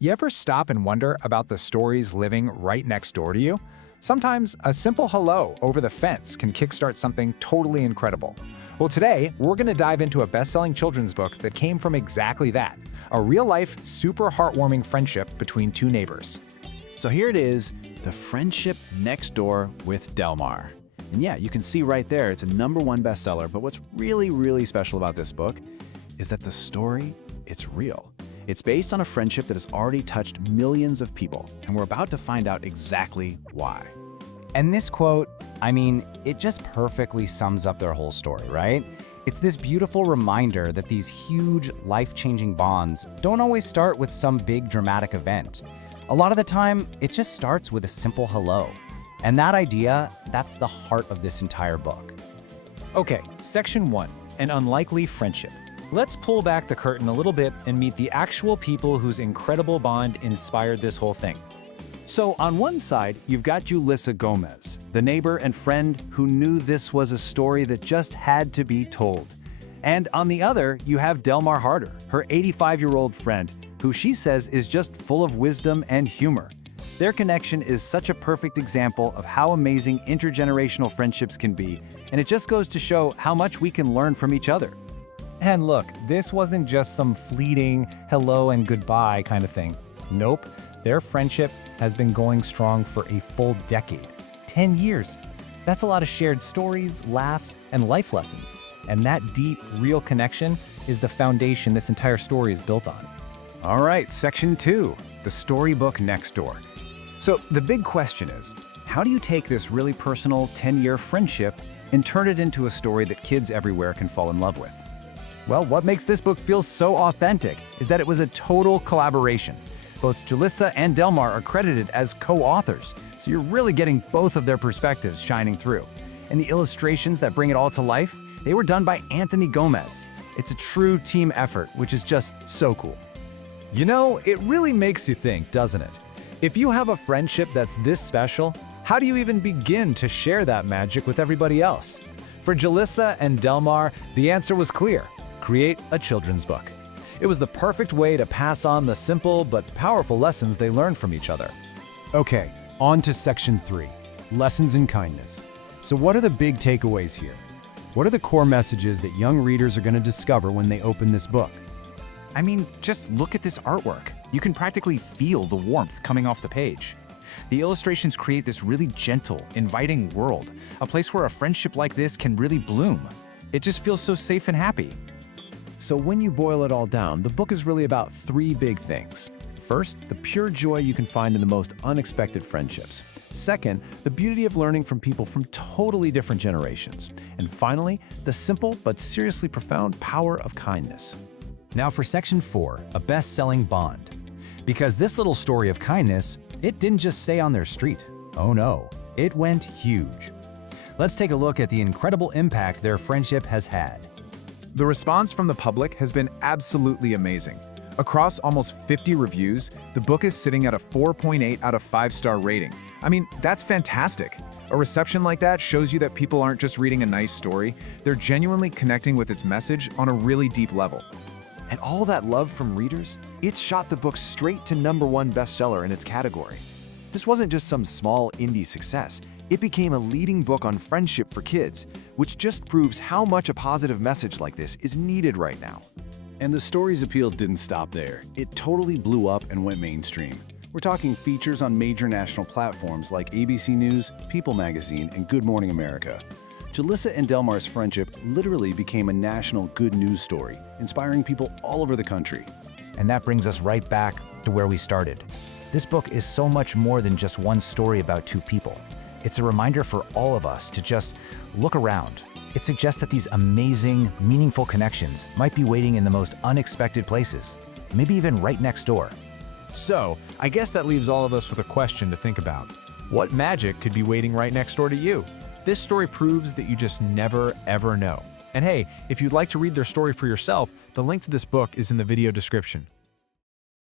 You ever stop and wonder about the stories living right next door to you? Sometimes a simple hello over the fence can kickstart something totally incredible. Well, today, we're going to dive into a best-selling children's book that came from exactly that, a real-life, super heartwarming friendship between two neighbors. So here it is, The Friendship Next Door with Delmar. And yeah, you can see right there, it's a #1 bestseller, but what's really special about this book is that the story, it's real. It's based on a friendship that has already touched millions of people, and we're about to find out exactly why. And this quote, it just perfectly sums up their whole story, right? It's this beautiful reminder that these huge, life-changing bonds don't always start with some big dramatic event. A lot of the time, it just starts with a simple hello. And that idea, that's the heart of this entire book. Okay, Section 1, An Unlikely Friendship. Let's pull back the curtain a little bit and meet the actual people whose incredible bond inspired this whole thing. So on one side, you've got Julissa Gomez, the neighbor and friend who knew this was a story that just had to be told. And on the other, you have Delmar Harder, her 85-year-old friend, who she says is just full of wisdom and humor. Their connection is such a perfect example of how amazing intergenerational friendships can be, and it just goes to show how much we can learn from each other. And look, this wasn't just some fleeting hello and goodbye kind of thing. Nope, their friendship has been going strong for a full decade. 10 years. That's a lot of shared stories, laughs, and life lessons. And that deep, real connection is the foundation this entire story is built on. All right, Section 2, The Storybook Next Door. So the big question is, how do you take this really personal 10-year friendship and turn it into a story that kids everywhere can fall in love with? Well, what makes this book feel so authentic is that it was a total collaboration. Both Julissa and Delmar are credited as co-authors, so you're really getting both of their perspectives shining through. And the illustrations that bring it all to life, they were done by Anthony Gomez. It's a true team effort, which is just so cool. You know, it really makes you think, doesn't it? If you have a friendship that's this special, how do you even begin to share that magic with everybody else? For Julissa and Delmar, the answer was clear. Create a children's book. It was the perfect way to pass on the simple but powerful lessons they learned from each other. Okay, on to Section 3, Lessons in Kindness. So what are the big takeaways here? What are the core messages that young readers are going to discover when they open this book? Just look at this artwork. You can practically feel the warmth coming off the page. The illustrations create this really gentle, inviting world, a place where a friendship like this can really bloom. It just feels so safe and happy. So when you boil it all down, the book is really about 3 big things. First, the pure joy you can find in the most unexpected friendships. Second, the beauty of learning from people from totally different generations. And finally, the simple but seriously profound power of kindness. Now for Section 4, a best-selling bond. Because this little story of kindness, it didn't just stay on their street. Oh no, it went huge. Let's take a look at the incredible impact their friendship has had. The response from the public has been absolutely amazing. Across almost 50 reviews, the book is sitting at a 4.8 out of 5-star rating. That's fantastic. A reception like that shows you that people aren't just reading a nice story, they're genuinely connecting with its message on a really deep level. And all that love from readers, it's shot the book straight to #1 bestseller in its category. This wasn't just some small indie success. It became a leading book on friendship for kids, which just proves how much a positive message like this is needed right now. And the story's appeal didn't stop there. It totally blew up and went mainstream. We're talking features on major national platforms like ABC News, People Magazine, and Good Morning America. Julissa and Delmar's friendship literally became a national good news story, inspiring people all over the country. And that brings us right back to where we started. This book is so much more than just one story about two people. It's a reminder for all of us to just look around. It suggests that these amazing, meaningful connections might be waiting in the most unexpected places, maybe even right next door. So, I guess that leaves all of us with a question to think about. What magic could be waiting right next door to you? This story proves that you just never, ever know. And hey, if you'd like to read their story for yourself, the link to this book is in the video description.